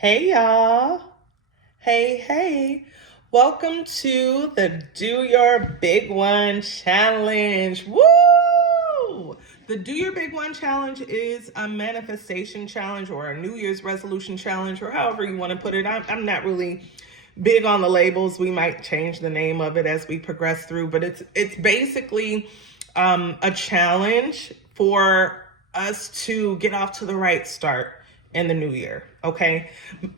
Hey y'all. Hey. Welcome to the Do Your Big One Challenge. Woo! The Do Your Big One Challenge is a manifestation challenge or a New Year's resolution challenge or however you want to put it. I'm not really big on the labels. We might change the name of it as we progress through, but it's basically a challenge for us to get off to the right start in the new year. Okay.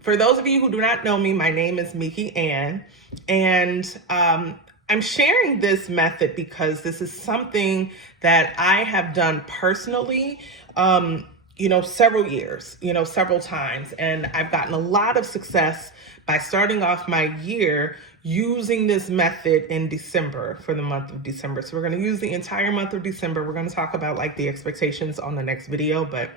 For those of you who do not know me, my name is Miki Ann, and I'm sharing this method because this is something that I have done personally. Several years, several times. And I've gotten a lot of success by starting off my year using this method in December for the month of December. So we're going to use the entire month of December. We're going to talk about like the expectations on the next video, but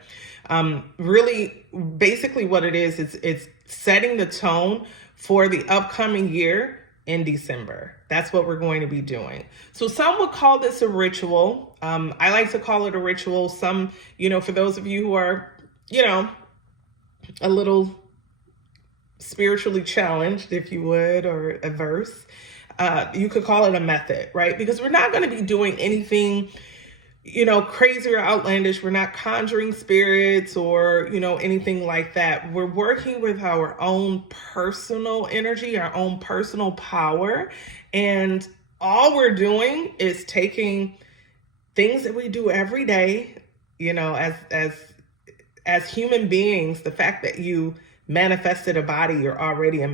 really basically what it is, it's setting the tone for the upcoming year in December. That's what we're going to be doing. So some would call this a ritual. I like to call it a ritual. Some, for those of you who are, a little spiritually challenged, if you would, or averse, you could call it a method, right? Because we're not going to be doing anything crazy or outlandish. We're not conjuring spirits or, anything like that. We're working with our own personal energy, our own personal power. And all we're doing is taking things that we do every day, as human beings. The fact that you manifested a body, you're already a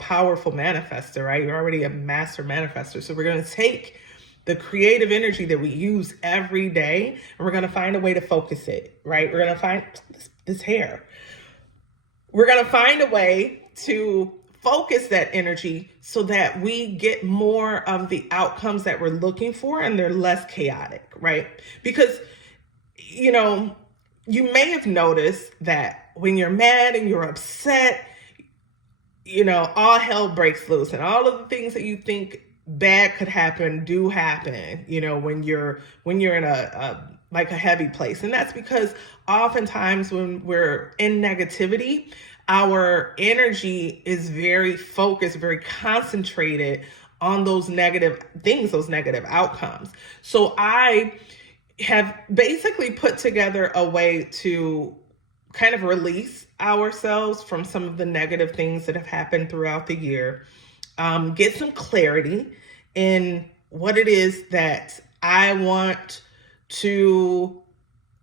powerful manifester, right? You're already a master manifester. So we're going to take the creative energy that we use every day, and we're going to find a way to focus it, right? We're going to find this hair. We're going to find a way to focus that energy so that we get more of the outcomes that we're looking for and they're less chaotic, right? Because, you may have noticed that when you're mad and you're upset, all hell breaks loose, and all of the things that you think bad could happen do happen, when you're in a heavy place. And that's because oftentimes when we're in negativity, our energy is very focused, very concentrated on those negative things, those negative outcomes. So I have basically put together a way to kind of release ourselves from some of the negative things that have happened throughout the year, get some clarity in what it is that I want to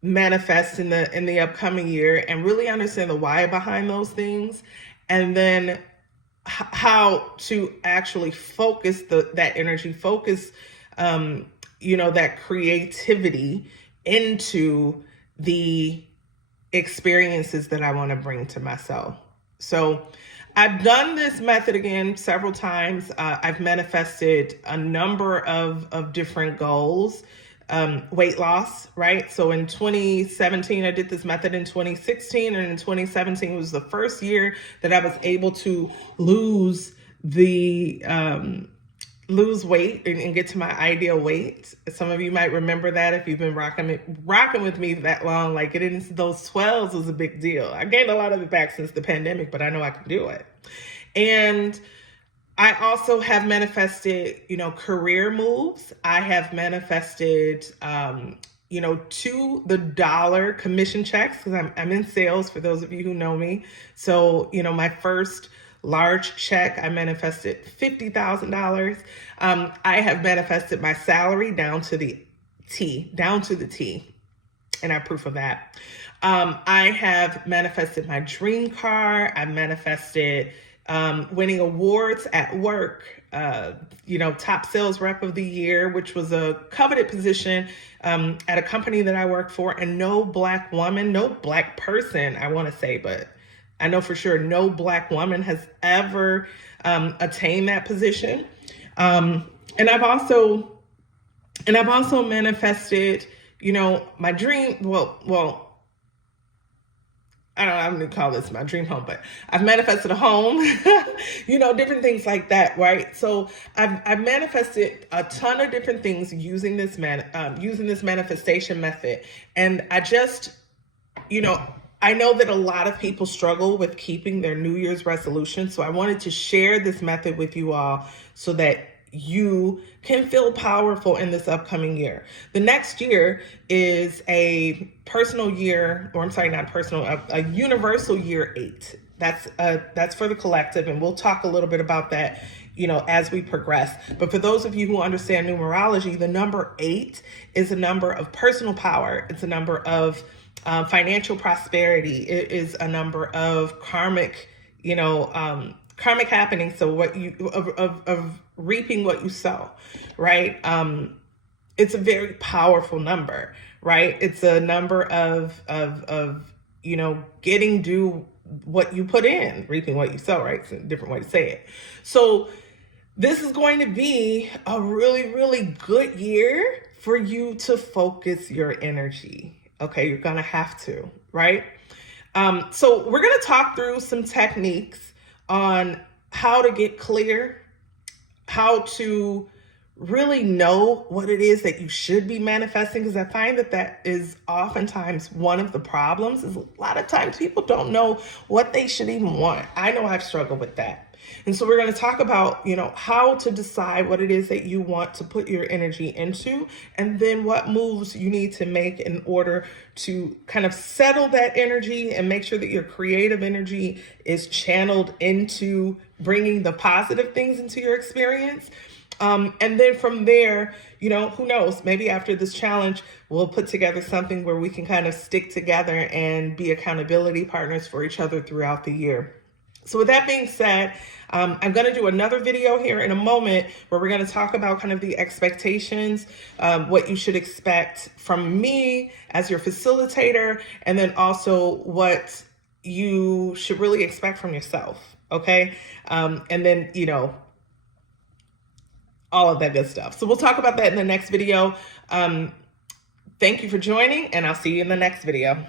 manifest in the upcoming year, and really understand the why behind those things, and then how to actually focus that energy, focus that creativity into the experiences that I want to bring to myself. So I've done this method again several times. I've manifested a number of different goals. Weight loss, right? So in 2017, I did this method in 2016, and in 2017 was the first year that I was able to lose weight and get to my ideal weight. Some of you might remember that if you've been rocking with me that long. Like those 12s was a big deal. I gained a lot of it back since the pandemic, but I know I can do it. And I also have manifested, career moves. I have manifested, to the dollar commission checks, because I'm in sales, for those of you who know me. So, my first large check, I manifested $50,000. I have manifested my salary down to the T, and I have proof of that. I have manifested my dream car. I manifested winning awards at work, top sales rep of the year, which was a coveted position at a company that I work for. And no black person, I want to say, but I know for sure no black woman has ever attained that position. And I've also manifested, my dream. Well, I don't know, I'm going to call this my dream home, but I've manifested a home, different things like that, right? So I've manifested a ton of different things using this manifestation method. And I just, I know that a lot of people struggle with keeping their New Year's resolution. So I wanted to share this method with you all so that you can feel powerful in this upcoming year. The next year is a personal year, or I'm sorry, not personal, a universal year 8. That's for the collective, and we'll talk a little bit about that, as we progress. But for those of you who understand numerology, the number 8 is a number of personal power. It's a number of financial prosperity. It is a number of karmic, karmic happening. So what you of reaping what you sow, right? It's a very powerful number, right? It's a number of getting due what you put in, reaping what you sow, right? It's a different way to say it. So this is going to be a really, really good year for you to focus your energy. Okay, you're gonna have to, right? So we're gonna talk through some techniques on how to get clear, how to really know what it is that you should be manifesting, because I find that is oftentimes one of the problems. Is a lot of times people don't know what they should even want. I know I've struggled with that. And so we're going to talk about, how to decide what it is that you want to put your energy into, and then what moves you need to make in order to kind of settle that energy and make sure that your creative energy is channeled into bringing the positive things into your experience. And then from there, who knows, maybe after this challenge, we'll put together something where we can kind of stick together and be accountability partners for each other throughout the year. So with that being said, I'm going to do another video here in a moment where we're going to talk about kind of the expectations, what you should expect from me as your facilitator, and then also what you should really expect from yourself. Okay. And then, all of that good stuff. So we'll talk about that in the next video. Thank you for joining, and I'll see you in the next video.